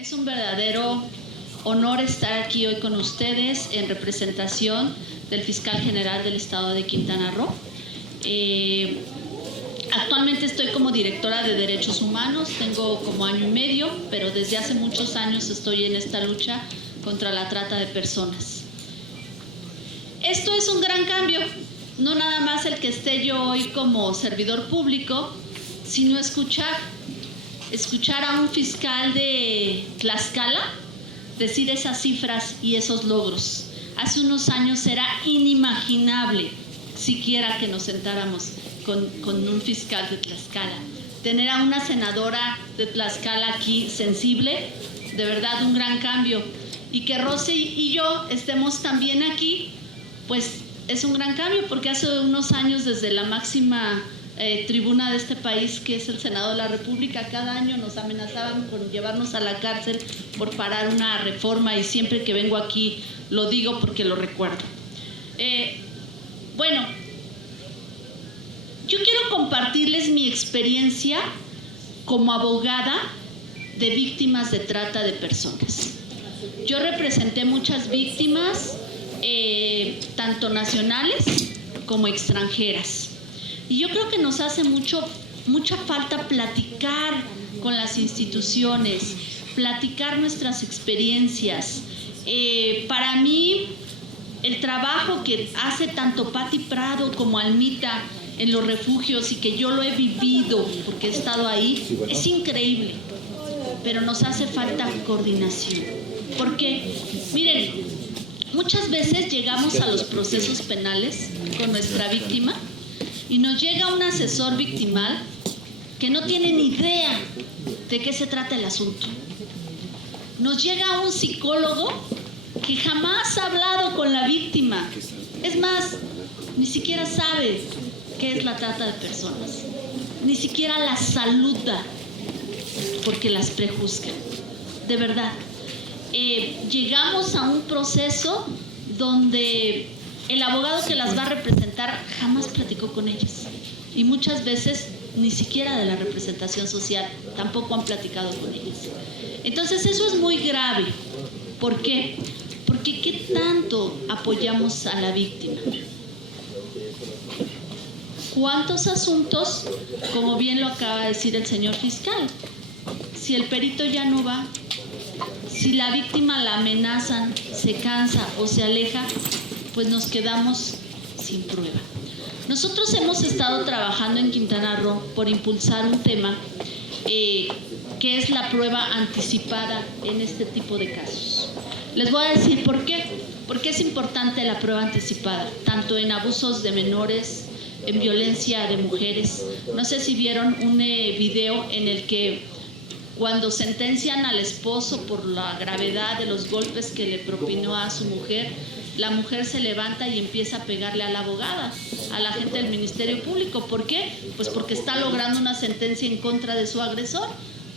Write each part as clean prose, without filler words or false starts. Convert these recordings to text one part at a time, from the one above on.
Es un verdadero honor estar aquí hoy con ustedes en representación del Fiscal General del Estado de Quintana Roo. Actualmente estoy como directora de Derechos Humanos, tengo como año y medio, pero desde hace muchos años estoy en esta lucha contra la trata de personas. Esto es un gran cambio, no nada más el que esté yo hoy como servidor público, sino escuchar a un fiscal de Tlaxcala decir esas cifras y esos logros. Hace unos años era inimaginable siquiera que nos sentáramos con un fiscal de Tlaxcala. Tener a una senadora de Tlaxcala aquí sensible, de verdad un gran cambio. Y que Rosy y yo estemos también aquí, pues es un gran cambio, porque hace unos años desde la máxima tribuna de este país, que es el Senado de la República, cada año nos amenazaban con llevarnos a la cárcel por parar una reforma, y siempre que vengo aquí lo digo porque lo recuerdo. Bueno, yo quiero compartirles mi experiencia como abogada de víctimas de trata de personas. Yo representé muchas víctimas, tanto nacionales como extranjeras. Y yo creo que nos hace mucha falta platicar con las instituciones, platicar nuestras experiencias. Para mí, el trabajo que hace tanto Pati Prado como Almita en los refugios, y que yo lo he vivido porque he estado ahí, es increíble. Pero nos hace falta coordinación. Porque, miren, muchas veces llegamos a los procesos penales con nuestra víctima y nos llega un asesor victimal que no tiene ni idea de qué se trata el asunto. Nos llega un psicólogo que jamás ha hablado con la víctima. Es más, ni siquiera sabe qué es la trata de personas. Ni siquiera la saluda porque las prejuzga. De verdad. Llegamos a un proceso donde el abogado que las va a representar jamás platicó con ellas, y muchas veces ni siquiera de la representación social tampoco han platicado con ellas. Entonces eso es muy grave. ¿Por qué? Porque ¿qué tanto apoyamos a la víctima? ¿Cuántos asuntos, como bien lo acaba de decir el señor fiscal, si el perito ya no va, si la víctima la amenazan, se cansa o se aleja, pues nos quedamos sin prueba? Nosotros hemos estado trabajando en Quintana Roo por impulsar un tema que es la prueba anticipada en este tipo de casos. Les voy a decir por qué. Porque es importante la prueba anticipada, tanto en abusos de menores, en violencia de mujeres. No sé si vieron un video en el que cuando sentencian al esposo por la gravedad de los golpes que le propinó a su mujer, la mujer se levanta y empieza a pegarle a la abogada, a la gente del Ministerio Público. ¿Por qué? Pues porque está logrando una sentencia en contra de su agresor.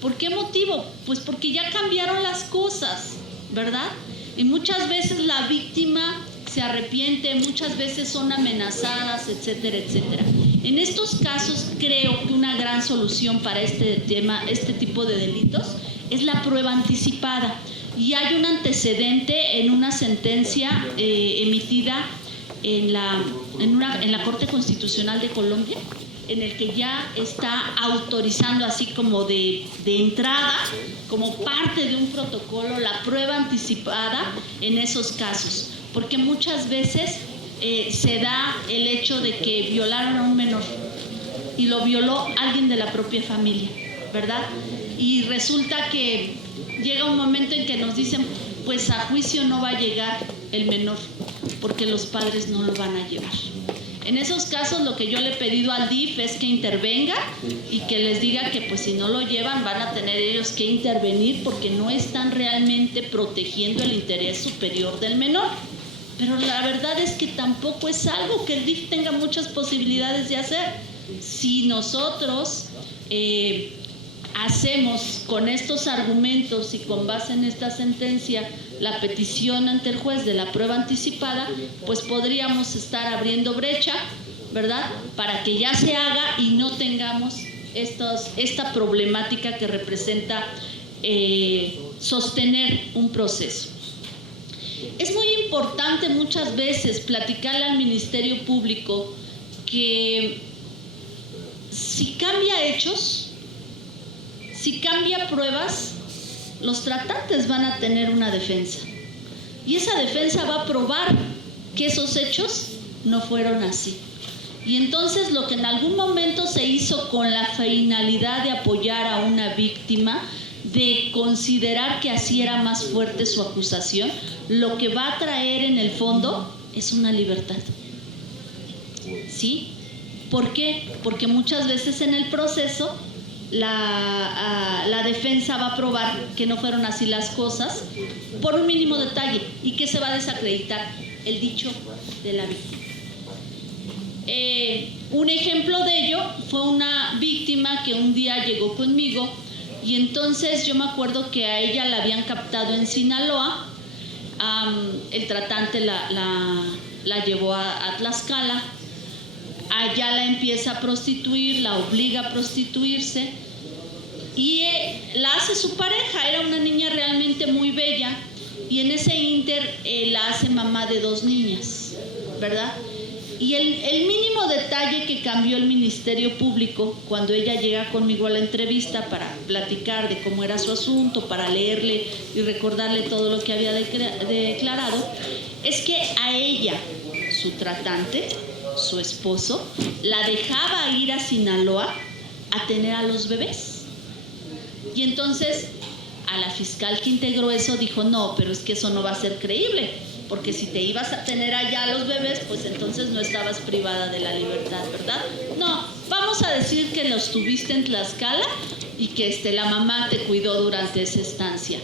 ¿Por qué motivo? Pues porque ya cambiaron las cosas, ¿verdad? Y muchas veces la víctima se arrepiente, muchas veces son amenazadas, etcétera, etcétera. En estos casos creo que una gran solución para este tema, este tipo de delitos, es la prueba anticipada. Y hay un antecedente en una sentencia emitida en la Corte Constitucional de Colombia, en el que ya está autorizando, así como de entrada, como parte de un protocolo, la prueba anticipada en esos casos. Porque muchas veces se da el hecho de que violaron a un menor y lo violó alguien de la propia familia, ¿verdad? Y resulta que llega un momento en que nos dicen, pues a juicio no va a llegar el menor porque los padres no lo van a llevar. En esos casos lo que yo le he pedido al DIF es que intervenga y que les diga que pues si no lo llevan van a tener ellos que intervenir, porque no están realmente protegiendo el interés superior del menor. Pero la verdad es que tampoco es algo que el DIF tenga muchas posibilidades de hacer. Si nosotros hacemos con estos argumentos y con base en esta sentencia la petición ante el juez de la prueba anticipada, pues podríamos estar abriendo brecha, ¿verdad?, para que ya se haga y no tengamos esta problemática que representa sostener un proceso. Es muy importante muchas veces platicarle al Ministerio Público que si cambia hechos, si cambia pruebas, los tratantes van a tener una defensa. Y esa defensa va a probar que esos hechos no fueron así. Y entonces lo que en algún momento se hizo con la finalidad de apoyar a una víctima, de considerar que así era más fuerte su acusación, lo que va a traer en el fondo es una libertad. ¿Sí? ¿Por qué? Porque muchas veces en el proceso la defensa va a probar que no fueron así las cosas por un mínimo detalle y que se va a desacreditar el dicho de la víctima. Un ejemplo de ello fue una víctima que un día llegó conmigo y entonces yo me acuerdo que a ella la habían captado en Sinaloa. El tratante la llevó a Tlaxcala. Allá la empieza a prostituir, la obliga a prostituirse y la hace su pareja. Era una niña realmente muy bella y en ese ínter la hace mamá de 2 niñas, ¿verdad? Y el mínimo detalle que cambió el Ministerio Público cuando ella llega conmigo a la entrevista para platicar de cómo era su asunto, para leerle y recordarle todo lo que había declarado, es que a ella, su tratante, su esposo, la dejaba ir a Sinaloa a tener a los bebés. Y entonces a la fiscal que integró eso dijo, no, pero es que eso no va a ser creíble, porque si te ibas a tener allá a los bebés, pues entonces no estabas privada de la libertad, ¿verdad? No, vamos a decir que los tuviste en Tlaxcala y que la mamá te cuidó durante esa estancia.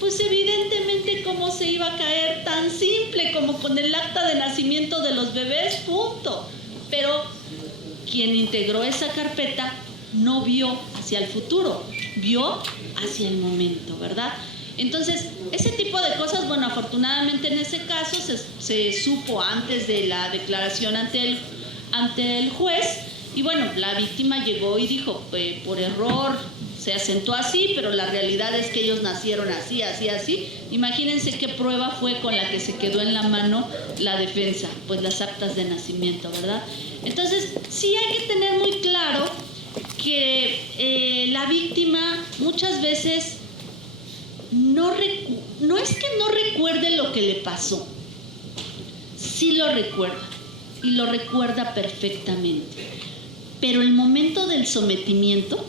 Pues evidentemente, ¿cómo se iba a caer tan simple como con el acta de nacimiento de los bebés? Punto. Pero quien integró esa carpeta no vio hacia el futuro, vio hacia el momento, ¿verdad? Entonces, ese tipo de cosas, bueno, afortunadamente en ese caso se supo antes de la declaración ante el juez y bueno, la víctima llegó y dijo, por error se asentó así, pero la realidad es que ellos nacieron así, así, así. Imagínense qué prueba fue con la que se quedó en la mano la defensa, pues las actas de nacimiento, ¿verdad? Entonces, sí hay que tener muy claro que la víctima muchas veces no es que no recuerde lo que le pasó, sí lo recuerda y lo recuerda perfectamente, pero el momento del sometimiento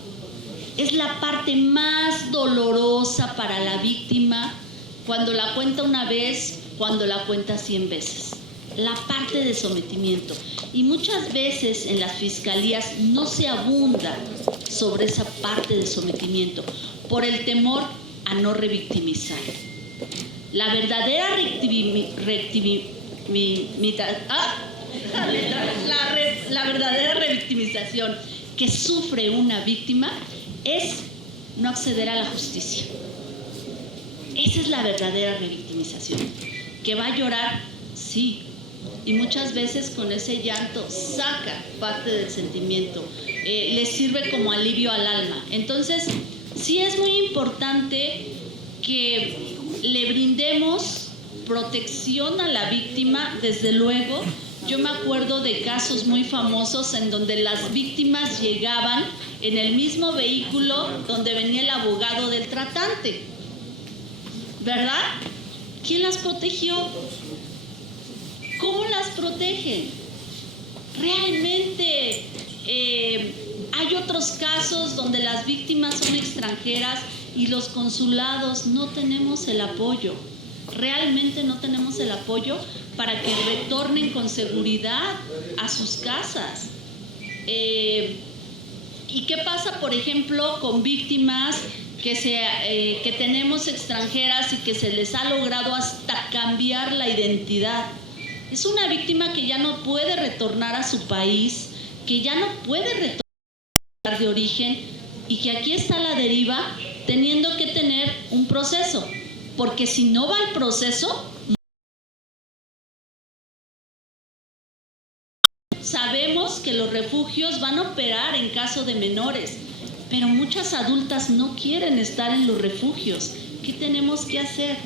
es la parte más dolorosa para la víctima cuando la cuenta una vez, cuando la cuenta 100 veces. La parte de sometimiento. Y muchas veces en las fiscalías no se abunda sobre esa parte de sometimiento por el temor a no revictimizar. La verdadera la verdadera revictimización que sufre una víctima es no acceder a la justicia. Esa es la verdadera revictimización. Que va a llorar, sí, y muchas veces con ese llanto saca parte del sentimiento, le sirve como alivio al alma. Entonces, sí es muy importante que le brindemos protección a la víctima, desde luego. Yo me acuerdo de casos muy famosos en donde las víctimas llegaban en el mismo vehículo donde venía el abogado del tratante, ¿verdad? ¿Quién las protegió? ¿Cómo las protegen? Realmente hay otros casos donde las víctimas son extranjeras y los consulados no tenemos el apoyo. Realmente no tenemos el apoyo para que retornen con seguridad a sus casas. ¿Y qué pasa, por ejemplo, con víctimas que tenemos extranjeras y que se les ha logrado hasta cambiar la identidad? Es una víctima que ya no puede retornar a su país, que ya no puede retornar de origen y que aquí está a la deriva teniendo que tener un proceso, porque si no va al proceso, sabemos que los refugios van a operar en caso de menores, Pero muchas adultas no quieren estar en los refugios. ¿Qué tenemos que hacer?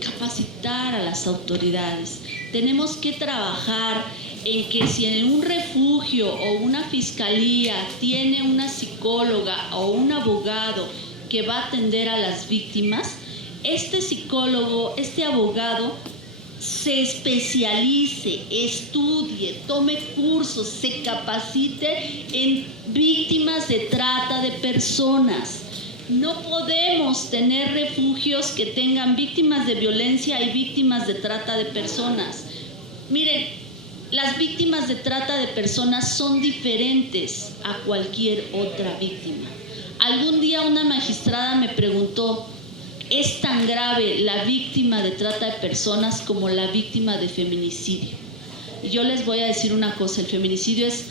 Capacitar a las autoridades. Tenemos que trabajar en que si en un refugio o una fiscalía tiene una psicóloga o un abogado que va a atender a las víctimas, este psicólogo, este abogado se especialice, estudie, tome cursos, se capacite en víctimas de trata de personas. No podemos tener refugios que tengan víctimas de violencia y víctimas de trata de personas. Miren, las víctimas de trata de personas son diferentes a cualquier otra víctima. Algún día una magistrada me preguntó, ¿es tan grave la víctima de trata de personas como la víctima de feminicidio? Y yo les voy a decir una cosa, el feminicidio es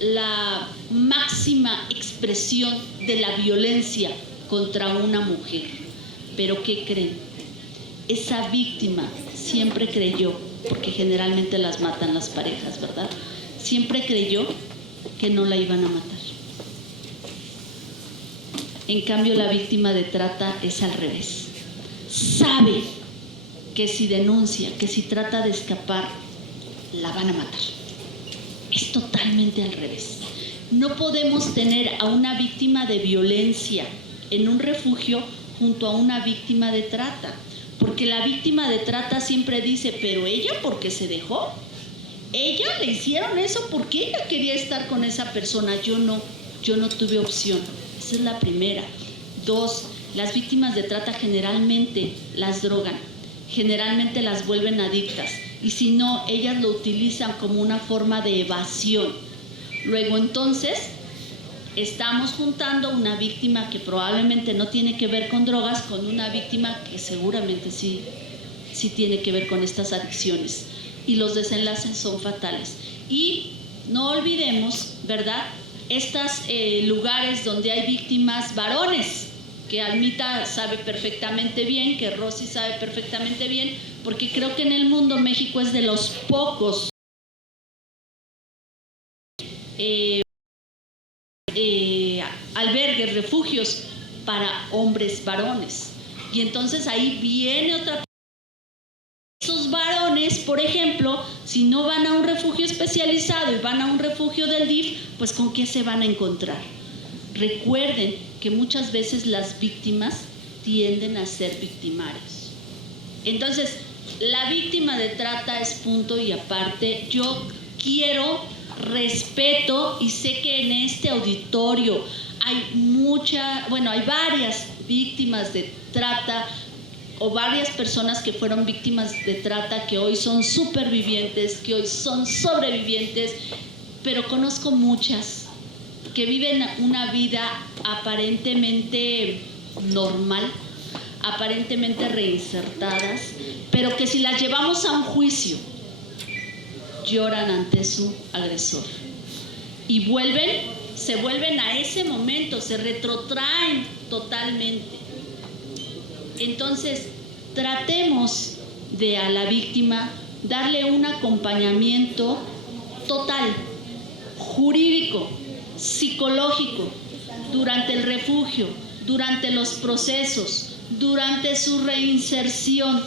la máxima expresión de la violencia contra una mujer. Pero ¿qué creen? Esa víctima siempre creyó, porque generalmente las matan las parejas, ¿verdad? Siempre creyó que no la iban a matar. En cambio, la víctima de trata es al revés. Sabe que si denuncia, que si trata de escapar, la van a matar. Es totalmente al revés. No podemos tener a una víctima de violencia en un refugio junto a una víctima de trata, porque la víctima de trata siempre dice, pero ella, ¿por qué se dejó? Ella le hicieron eso porque ella quería estar con esa persona, yo no tuve opción. Esa es la primera. 2, las víctimas de trata generalmente las drogan, generalmente las vuelven adictas, y si no, ellas lo utilizan como una forma de evasión. Luego entonces estamos juntando una víctima que probablemente no tiene que ver con drogas con una víctima que seguramente sí tiene que ver con estas adicciones, y los desenlaces son fatales. Y no olvidemos, ¿verdad?, estos lugares donde hay víctimas varones, que Almita sabe perfectamente bien, que Rosy sabe perfectamente bien, porque creo que en el mundo México es de los pocos albergues, refugios para hombres varones. Y entonces ahí viene otra. Esos varones, por ejemplo, si no van a un refugio especializado y van a un refugio del DIF, pues ¿con qué se van a encontrar? Recuerden que muchas veces las víctimas tienden a ser victimarios. Entonces, la víctima de trata es punto y aparte. Yo quiero respeto, y sé que en este auditorio hay hay varias víctimas de trata, o varias personas que fueron víctimas de trata, que hoy son supervivientes, que hoy son sobrevivientes, pero conozco muchas que viven una vida aparentemente normal, aparentemente reinsertadas, pero que si las llevamos a un juicio, lloran ante su agresor y se vuelven a ese momento, se retrotraen totalmente. Entonces, tratemos de a la víctima darle un acompañamiento total, jurídico, psicológico, durante el refugio, durante los procesos, durante su reinserción,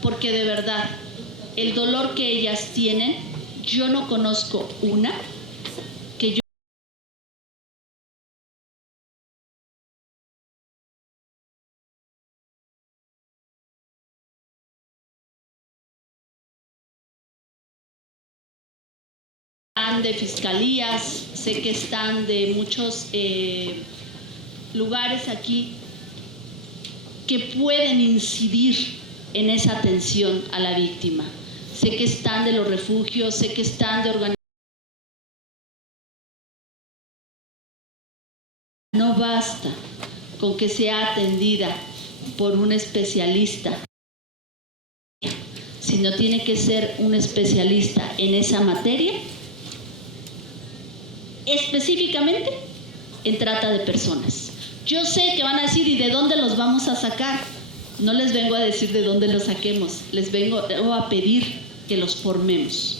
porque de verdad, el dolor que ellas tienen, yo no conozco una que yo de fiscalías, sé que están de muchos lugares aquí que pueden incidir en esa atención a la víctima. Sé que están de los refugios, sé que están de organizaciones. No basta con que sea atendida por un especialista, sino tiene que ser un especialista en esa materia, específicamente en trata de personas. Yo sé que van a decir, ¿y de dónde los vamos a sacar? No les vengo a decir de dónde los saquemos, les vengo a pedir que los formemos,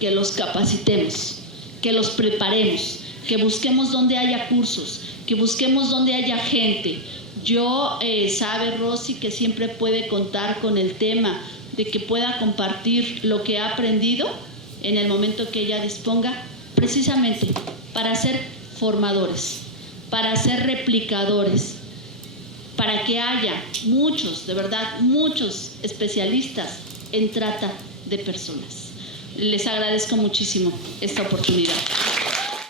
que los capacitemos, que los preparemos, que busquemos donde haya cursos, que busquemos donde haya gente. Yo, sabe Rosy que siempre puede contar con el tema de que pueda compartir lo que ha aprendido en el momento que ella disponga, precisamente para ser formadores, para ser replicadores, para que haya muchos, de verdad, muchos especialistas en trata de personas. Les agradezco muchísimo esta oportunidad.